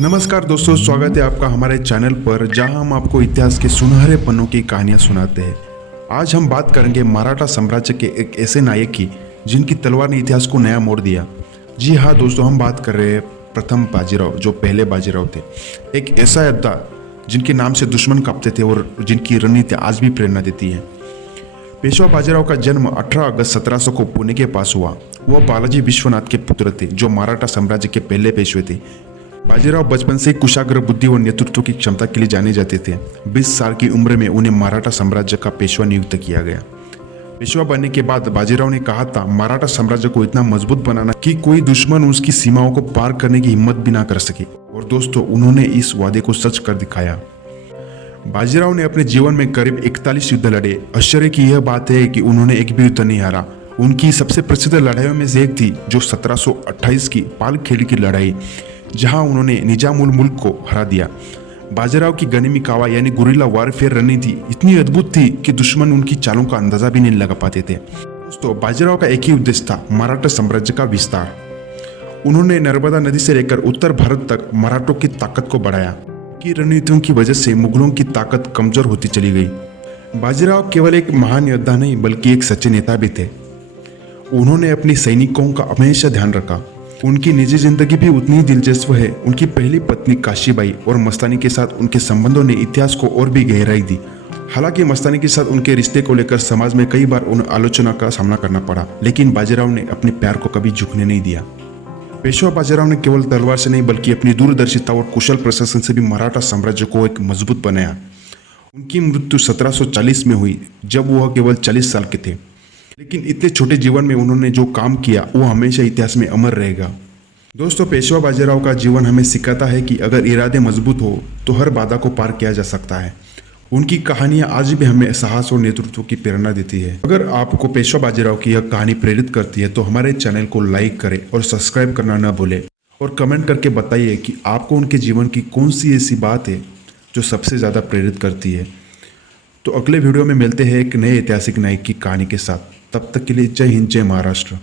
नमस्कार दोस्तों, स्वागत है आपका हमारे चैनल पर जहां हम आपको इतिहास के सुनहरे पन्नों की कहानियां सुनाते हैं। आज हम बात करेंगे मराठा साम्राज्य के एक ऐसे नायक की जिनकी तलवार ने इतिहास को नया मोड़ दिया। जी हाँ दोस्तों, हम बात कर रहे हैं प्रथम बाजीराव, जो पहले बाजीराव थे। एक ऐसा योद्धा जिनके नाम से दुश्मन कांपते थे और जिनकी रणनीति आज भी प्रेरणा देती है। पेशवा बाजीराव का जन्म 18 अगस्त 1700 को पुणे के पास हुआ। वह बालाजी विश्वनाथ के पुत्र थे, जो मराठा साम्राज्य के पहले पेशवे थे। बाजीराव बचपन से कुशाग्र बुद्धि और नेतृत्व की क्षमता के लिए जाने जाते थे। 20 साल की उम्र में उन्हें मराठा साम्राज्य का पेशवा नियुक्त किया गया। पेशवा बनने के बाद बाजीराव ने कहा था, मराठा साम्राज्य को इतना मजबूत बनाना कि कोई दुश्मन उसकी सीमाओं को पार करने की हिम्मत भी ना कर सके। और दोस्तों, उन्होंने इस वादे को सच कर दिखाया। बाजीराव ने अपने जीवन में करीब 41 युद्ध लड़े। आश्चर्य की यह बात है कि उन्होंने एक भी युद्ध नहीं हारा। उनकी सबसे प्रसिद्ध लड़ाइयों में से एक थी जो 1728 की पालखेड़ी की लड़ाई, जहां उन्होंने निजामुल मुल्क को हरा दिया। बाजीराव की गनीमी कावा यानी गुरिल्ला वारफेयर रणनीति इतनी अद्भुत थी कि दुश्मन उनकी चालों का अंदाजा भी नहीं लगा पाते थे। दोस्तों, बाजीराव का एक ही उद्देश्य था, मराठा साम्राज्य का विस्तार। उन्होंने नर्मदा नदी से लेकर उत्तर भारत तक मराठों की ताकत को बढ़ाया। की रणनीतियों की वजह से मुगलों की ताकत कमजोर होती चली गई। बाजीराव केवल एक महान योद्धा नहीं बल्कि एक सच्चे नेता भी थे। उन्होंने अपनी सैनिकों का हमेशा ध्यान रखा। उनकी निजी जिंदगी भी उतनी ही दिलचस्प है। उनकी पहली पत्नी काशीबाई और मस्तानी के साथ उनके संबंधों ने इतिहास को और भी गहराई दी। हालांकि मस्तानी के साथ उनके रिश्ते को लेकर समाज में कई बार उन्हें आलोचना का सामना करना पड़ा, लेकिन बाजीराव ने अपने प्यार को कभी झुकने नहीं दिया। पेशवा बाजीराव ने केवल तलवार से नहीं बल्कि अपनी दूरदर्शिता और कुशल प्रशासन से भी मराठा साम्राज्य को एक मजबूत बनाया। उनकी मृत्यु 1740 में हुई, जब वह केवल 40 साल के थे। लेकिन इतने छोटे जीवन में उन्होंने जो काम किया वो हमेशा इतिहास में अमर रहेगा। दोस्तों, पेशवा बाजीराव का जीवन हमें सिखाता है कि अगर इरादे मजबूत हो तो हर बाधा को पार किया जा सकता है। उनकी कहानियां आज भी हमें साहस और नेतृत्व की प्रेरणा देती है। अगर आपको पेशवा बाजीराव की यह कहानी प्रेरित करती है तो हमारे चैनल को लाइक करें और सब्सक्राइब करना न भूलें। और कमेंट करके बताइए कि आपको उनके जीवन की कौन सी ऐसी बात है जो सबसे ज़्यादा प्रेरित करती है। तो अगले वीडियो में मिलते हैं एक नए ऐतिहासिक नायक की कहानी के साथ। तब तक के लिए जय हिंद, जय महाराष्ट्र।